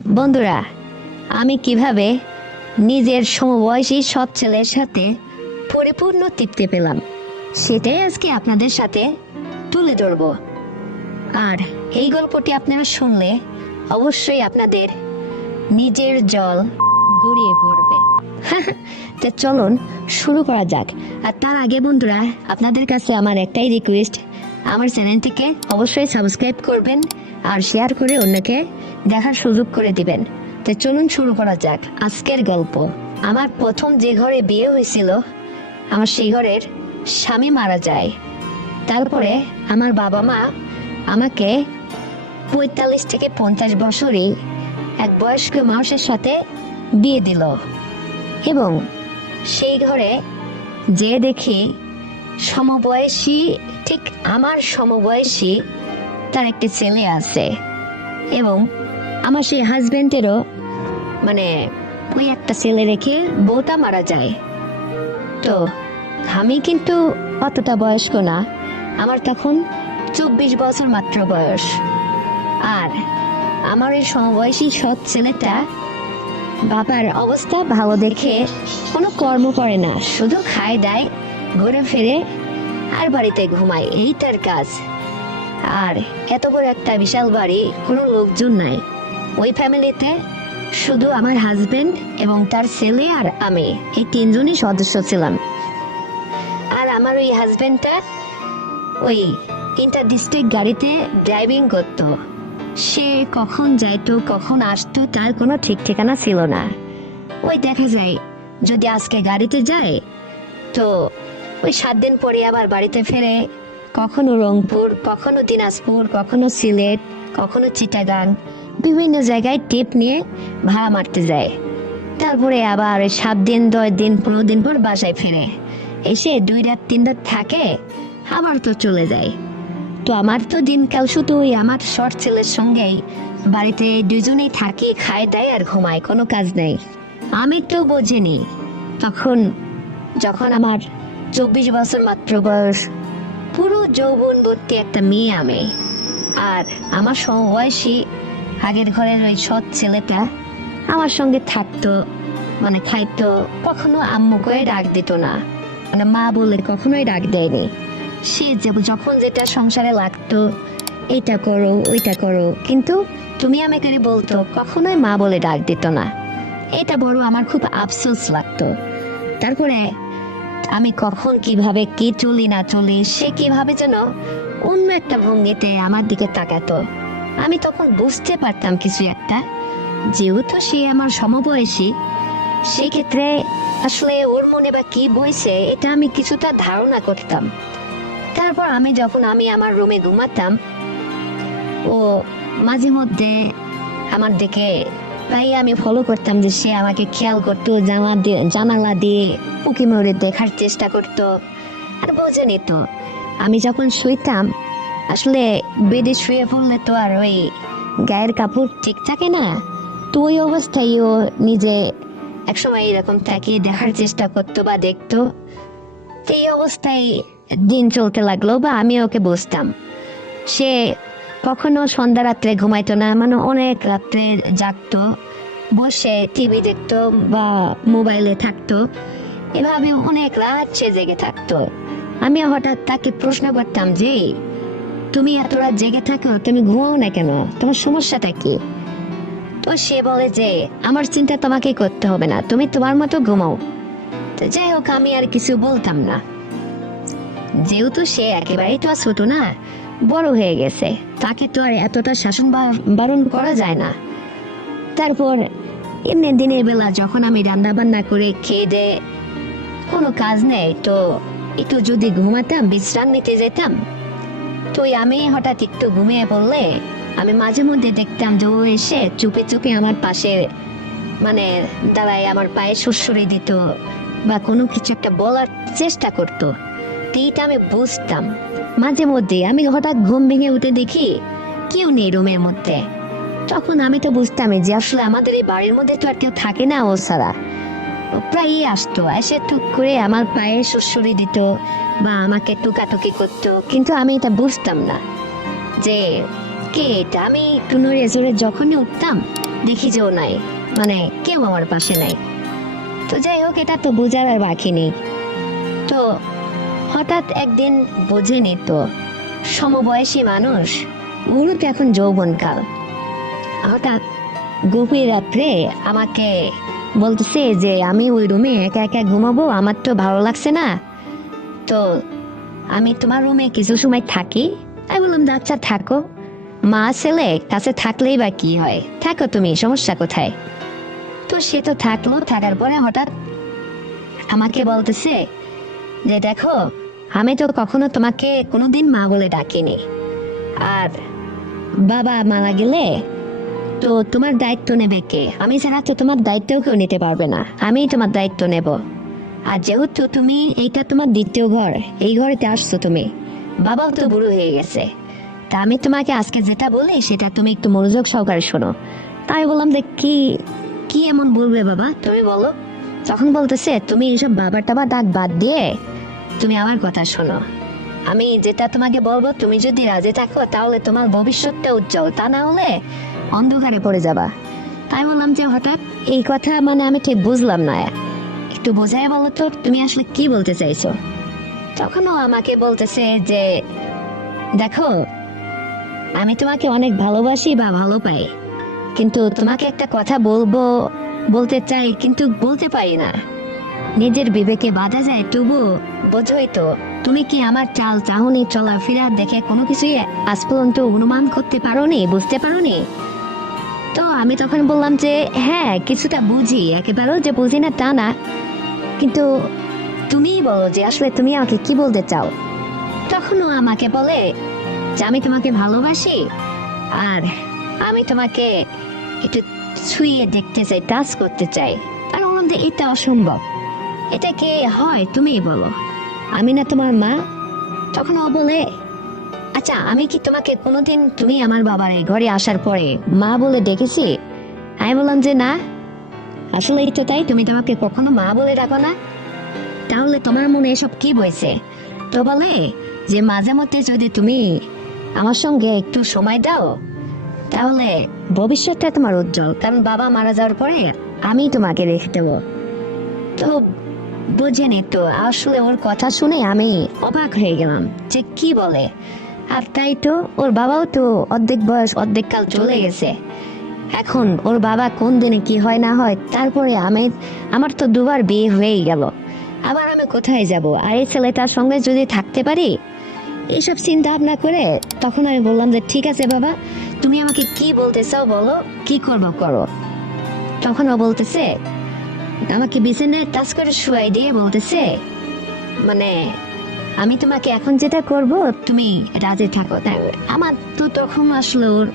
বন্ধুরা, আমি কিভাবে নিজের সমবয়সী সৎ ছেলের সাথে পরিপূর্ণ তৃপ্তি পেলাম সেটাই আজকে আপনাদের সাথে তুলে ধরব। আর এই গল্পটি আপনারা শুনলে অবশ্যই আপনাদের নিজের জল গড়িয়ে পড়বে। তো চলুন শুরু করা যাক। আর তার আগে বন্ধুরা, আপনাদের কাছে আমার একটাই রিকোয়েস্ট, আমার চ্যানেলটিকে অবশ্যই সাবস্ক্রাইব করবেন আর শেয়ার করে অন্যকে দেখার সুযোগ করে দিবেন। তো চলুন শুরু করা যাক আজকের গল্প। আমার প্রথম যে ঘরে বিয়ে হয়েছিল, আমার সেই ঘরের স্বামী মারা যায়। তারপরে আমার বাবা মা আমাকে ৪৫ থেকে ৫০ বছরে এক বয়স্ক মানুষের সাথে বিয়ে দিল এবং সেই ঘরে যে দেখি সমবয়সী, ঠিক আমার সমবয়সী তার একটি ছেলে আছে এবং আমার সেই হাজবেন্ডেরও ওই একটা ছেলে রেখে বউটা মারা যায়। তো আমি কিন্তু অতটা বয়স্ক না, আমার তখন ২৪ বছর মাত্র বয়স। আর আমার এই সমবয়সী সৎ ছেলেটা বাবার অবস্থা ভালো দেখে কোনো কর্ম করে না, শুধু খায় দায়, ঘুরে ফিরে আর বাড়িতে ঘুমায়, এই তার কাজ। আর এত বড় একটা বিশাল বাড়ি, কোনো লোকজন নাই ওই ফ্যামিলিতে, শুধু আমার হাজবেন্ড এবং তার ছেলে আর আমি, এই তিনজনই সদস্য ছিলাম। আর আমার ওই হাজবেন্ডটা ওই ইন্টার ডিস্ট্রিক্ট গাড়িতে ড্রাইভিং করতো। সে কখন যাইতো কখন আসতো তার কোনো ঠিক ঠিকানা ছিল না। ওই দেখা যায় যদি আজকে গাড়িতে যায় তো ওই ৭ দিন পরে আবার বাড়িতে ফেরে, কখনো রংপুর, কখনো দিনাজপুর, কখনো সিলেট, কখনো চিটাগাং, বিভিন্ন জায়গায় টিপ নিয়ে ভাড়া মারতে যায়। তারপরে আবার ৭ দিন ১০ দিন ১৫ দিন পর বাসায় ফেরে, এসে ২ রাত ৩ রাত থাকে, আবার তো চলে যায়। তো আমার তো দিনকাল শুধু ওই আমার শর্ট ছেলের সঙ্গেই, বাড়িতে দুজনেই থাকি, খায় দেয় আর ঘুমায়, কোনো কাজ নেই। আমি তো বুঝিনি তখন, যখন আমার ২৪ বছর মাত্র বয়স, পুরো যৌবনবতী একটা মেয়ে আমি। আর আমার সমবয়সী আগের ঘরের ওই সৎ ছেলেটা আমার সঙ্গে থাকতো, খাইতো, কখনো আম্মু করে ডাক দিত না, মা বলে কখনোই ডাক দেয়নি। সে যখন যেটা সংসারে লাগতো, এটা করো ওইটা করো, কিন্তু তুমি আমাকে বলতো, কখনোই মা বলে ডাক দিত না। এটা বড় আমার খুব আফসোস লাগতো। তারপরে আমি কখন কিভাবে কি চলি না চলি, সে কিভাবে যেন অন্য একটা ভঙ্গিতে আমার দিকে তাকাতো। আমি তখন বুঝতে পারতাম কিছু একটা, যেহেতু সে আমার সমবয়সী, সেই ক্ষেত্রে আসলে ওর মনে বা কি বইছে এটা আমি কিছুটা ধারণা করতাম। তারপর যখন আমি আমার রুমে ঘুমাতাম, ও মাঝে মধ্যে আমার দিকে প্রায় আমি ফলো করতাম, যে সে আমাকে খেয়াল করতো, জানালা দিয়ে উঁকি মেরে দেখার চেষ্টা করতো। আর বোঝে নিত আমি যখন শুইতাম, আসলে বেডে শুয়ে পড়লে তো আর ওই গায়ের কাপড় ঠিক থাকে না, তো ওই অবস্থায় ও নিজে একসময় এরকম তাকিয়ে দেখার চেষ্টা করতো বা দেখতো। এই অবস্থায় দিন চলতে লাগলো, বা আমি ওকে বুঝতাম। সে কখনো সন্ধ্যা রাত্রে ঘুমাইতো না, অনেক রাত্রে জাগতো, বসে টিভি দেখতো বা মোবাইলে থাকতো, এভাবে অনেক রাত সে জেগে থাকতো। আমি হঠাৎ তাকে প্রশ্ন করতাম যে, তুমি এত রাত জেগে থাকো, তুমি ঘুমাও না কেন, তোমার সমস্যাটা কি? তো সে বলে যে, আমার চিন্তা তোমাকে করতে হবে না, তুমি তোমার মতো ঘুমাও। তো যাই হোক, আমি আর কিছু বলতাম না, যেহেতু সে একেবারেই তো ছোট না, বড় হয়ে গেছে, তাকে তো আর এতটা শাসন বারণ করা যায় না। তারপর এমনি দিনের বেলা যখন আমি রান্না বান্না করে খেয়ে দে, কোনো কাজ নেই, তো একটু যদি ঘুমাতাম, বিশ্রাম নিতে যেতাম, তো আমি হঠাৎ একটু ঘুমিয়ে পড়লে আমি মাঝে মধ্যে দেখতাম যে ও এসে চুপে চুপে আমার পাশে দাঁড়ায়, আমার পায়ে সুড়সুড়ি দিত বা কোনো কিছু একটা বলার চেষ্টা করতো। এইটা আমি বুঝতাম। মাঝে মধ্যে আমি হঠাৎ ঘুম ভেঙে উঠে দেখি কেউ নেই রুমের মধ্যে, তখন আমি তো বুঝতামই যে আসলে আমাদের এই বাড়ির মধ্যে তো আর কেউ থাকে না ও ছাড়া। প্রায়ই আসতো, এসে টুক করে আমার পায়ে সুড়সুড়ি দিত বা আমাকে টুকাটুকি করতো, কিন্তু আমি এটা বুঝতাম না যে কে এটা। আমি একটু নড়ে চড়ে যখনই উঠতাম, দেখি যেও নাই, মানে কেউ আমার পাশে নাই। তো যাই হোক, এটা তো বোঝার আর বাকি নেই। তো হঠাৎ একদিন, বোঝেনি তো, সমবয়সী মানুষ, ওরও তো এখন যৌবনকাল, হঠাৎ গভীর রাত্রে আমাকে বলতেছে যে আমি ওই রুমে একা একা ঘুমাবো, আমার তো ভালো লাগছে না, তো আমি তোমার রুমে কিছু সময় থাকি। আমি বললাম আচ্ছা থাকো, মা ছেলে কাছে থাকলেই বা কি হয়, থাকো তুমি, সমস্যা কোথায়। তো সে তো থাকলো, থাকার পরে হঠাৎ আমাকে বলতেছে যে দেখো, আমি তো কখনো তোমাকে কোনোদিন মা বলে ডাকিনি, আর বাবা মারা গেলে তো তোমার দায়িত্ব নেবে কে? আমি ছাড়া তো তোমার দায়িত্বও কেউ নিতে পারবে না, আমিই তোমার দায়িত্ব নেব। আর যেহেতু তুমি, এইটা তোমার দ্বিতীয় ঘর, এই ঘরেতে আসছো তুমি, বাবাও তো বুড়ো হয়ে গেছে, তা আমি তোমাকে আজকে যেটা বলি সেটা তুমি একটু মনোযোগ সহকারে শোনো। তাই বললাম যে কি কি এমন বলবে বাবা, তুমি বলো। তখন বলতেছে তুমি এইসব বাবা টাবা ডাক বাদ দিয়ে তুমি আমার কথা শোনো, আমি যেটা তোমাকে বলবো তুমি যদি রাজি থাকো তাহলে তোমার ভবিষ্যৎটা উজ্জ্বল, তা না হলে অন্ধকারে পড়ে যাবা। তাই বললাম যে হঠাৎ এই কথা, মানে আমি ঠিক বুঝলাম না, একটু বোঝায় বলো তো তুমি আসলে কি বলতে চাইছো। তখনও আমাকে বলতেছে যে দেখো, আমি তোমাকে অনেক ভালোবাসি বা ভালো পাই, কিন্তু তোমাকে একটা কথা বলতে চাই কিন্তু বলতে পারি না, নিজের বিবেকে বাধা যায়, তবু বোঝোই তো, তুমি কি আমার চাল চাহনি চলাফেরা দেখে কোনো কিছুই আজ পর্যন্ত অনুমান করতে পারোনি, বুঝতে পারোনি? তো আমি তখন বললাম যে হ্যাঁ কিছুটা বুঝি, একেবারেও যে বুঝি না তা না, কিন্তু তুমিই বলো যে আসলে তুমি আমাকে কি বলতে চাও। তখনও আমাকে বলে যে আমি তোমাকে ভালোবাসি, আর আমি তোমাকে একটু ছুঁয়ে দেখতে চাই, টাচ করতে চাই। আর বললাম যে এটা অসম্ভব, এটা কি হয় তুমিই বলো, আমি না তোমার মা। তখন ও বলে আচ্ছা আমি কি তোমাকে কোনোদিন, তুমি আমার বাবার এই ঘরে আসার পরে মা বলে ডেকেছি? আমি বললাম যে না, আসলে এটা তাই, তুমি তোমাকে কখনো মা বলে ডাকো না, তাহলে তোমার মনে এসব কি বইছে? তো বলে যে মাঝে মধ্যে যদি তুমি আমার সঙ্গে একটু সময় দাও তাহলে ভবিষ্যৎটা তোমার উজ্জ্বল, কারণ বাবা মারা যাওয়ার পরে আমি তোমাকে রেখে দেবো। তো বুঝেনি তো, আসলে ওর কথা শুনে আমি অবাক হয়ে গেলাম যে কি বলে। আর তাই তো, ওর বাবাও তো অর্ধেক বয়স অর্ধেক কাল চলে গেছে, এখন ওর বাবা কোন দিনে কি হয় না হয়। তারপরে আমার তো দুবার বিয়ে হয়েই গেল, আবার আমি কোথায় যাব, আর এই ছেলেটার সঙ্গে যদি থাকতে পারি, এইসব চিন্তা ভাবনা করে তখন আমি বললাম যে ঠিক আছে বাবা, তুমি আমাকে কি বলতে চাও বলো, কি করবো করো। তখন ও বলতেছে, আমাকে বিছানায় টাচ করে শুয়াই দিয়ে বলতেছে, মানে আমি তোমাকে এখন যেটা করব তুমি রাজি থাকো। তাই আমার তো তখন আসলে ওর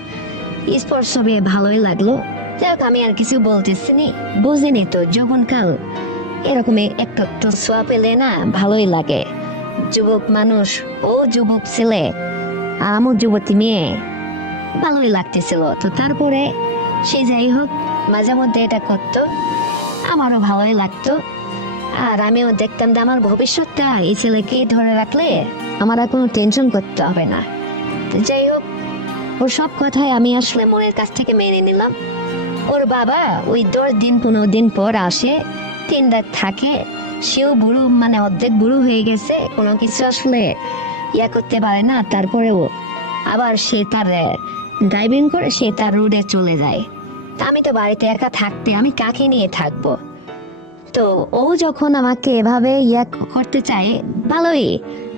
স্পর্শ পেয়ে ভালোই লাগলো। যাই হোক, আমি আর কিছু বলতেছি নি, বুঝিনি তো যৌবনকাল এরকমই একটু একটু ছোঁয়া পেলে না ভালোই লাগে। যুবক মানুষ, ও যুবক ছেলে, আমও যুবতী মেয়ে, ভালোই লাগতেছিল। তো তারপরে সে যাই হোক, মাঝে মধ্যে এটা করতো, আমারও ভালোই লাগতো, আর আমিও দেখতাম যে আমার ভবিষ্যৎটা এই ছেলেকে ধরে রাখলে আমার আর কোনো টেনশন করতে হবে না। তো যাই হোক, ওর সব কথাই আমি আসলে মনের কাছ থেকে মেনে নিলাম। ওর বাবা ওই 10 দিন 15 দিন পর আসে, 3 রাত থাকে, সেও বুড়ো, মানে অর্ধেক বুড়ো হয়ে গেছে, কোনো কিছু আসলে ইয়া করতে পারে না। তারপরেও আবার সে তার ড্রাইভিং করে সে তার রোডে চলে যায়। তা আমি তো বাড়িতে একা থাকতে, আমি কাকে নিয়ে থাকবো? তো ও যখন আমাকে এভাবে ইয়া করতে চায়, ভালোই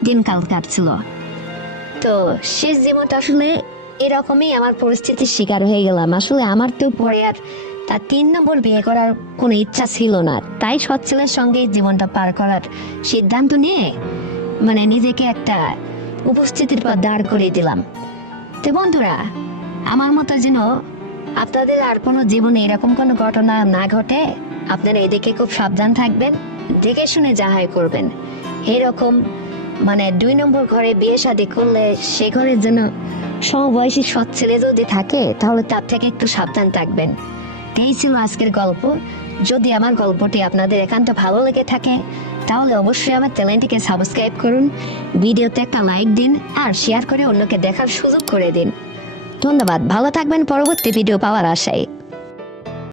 দিনকাল কাটছিল। তো শেষ জীবনটা আসলে এরকমই আমার পরিস্থিতির শিকার হয়ে গেলাম। আসলে আমার তো পরে আর তার 3 নম্বর বিয়ে করার কোনো ইচ্ছা ছিল না, তাই সৎ ছেলের সঙ্গে জীবনটা পার করার সিদ্ধান্ত নিয়ে মানে নিজেকে একটা উপস্থিতির পর দাঁড় করে দিলাম। তো বন্ধুরা, আমার মতো যেন আপনাদের আর কোনো জীবনে এরকম কোনো ঘটনা না ঘটে, আপনারা এদিকে খুব সাবধান থাকবেন, দেখে শুনে যা হয় করবেন। এরকম মানে 2 নম্বর ঘরে বিয়ে শাদী করলে সে ঘরের জন্য সমবয়সী সৎ ছেলে যদি থাকে তাহলে তার থেকে একটু সাবধান থাকবেন। এই ছিল আজকের গল্প। যদি আমার গল্পটি আপনাদের একান্ত ভালো লেগে থাকে তাহলে অবশ্যই আমার চ্যানেলটিকে সাবস্ক্রাইব করুন, ভিডিওতে একটা লাইক দিন, আর শেয়ার করে অন্যকে দেখার সুযোগ করে দিন। ধন্যবাদ, ভালো থাকবেন পরবর্তী ভিডিও পাওয়ার আশায়।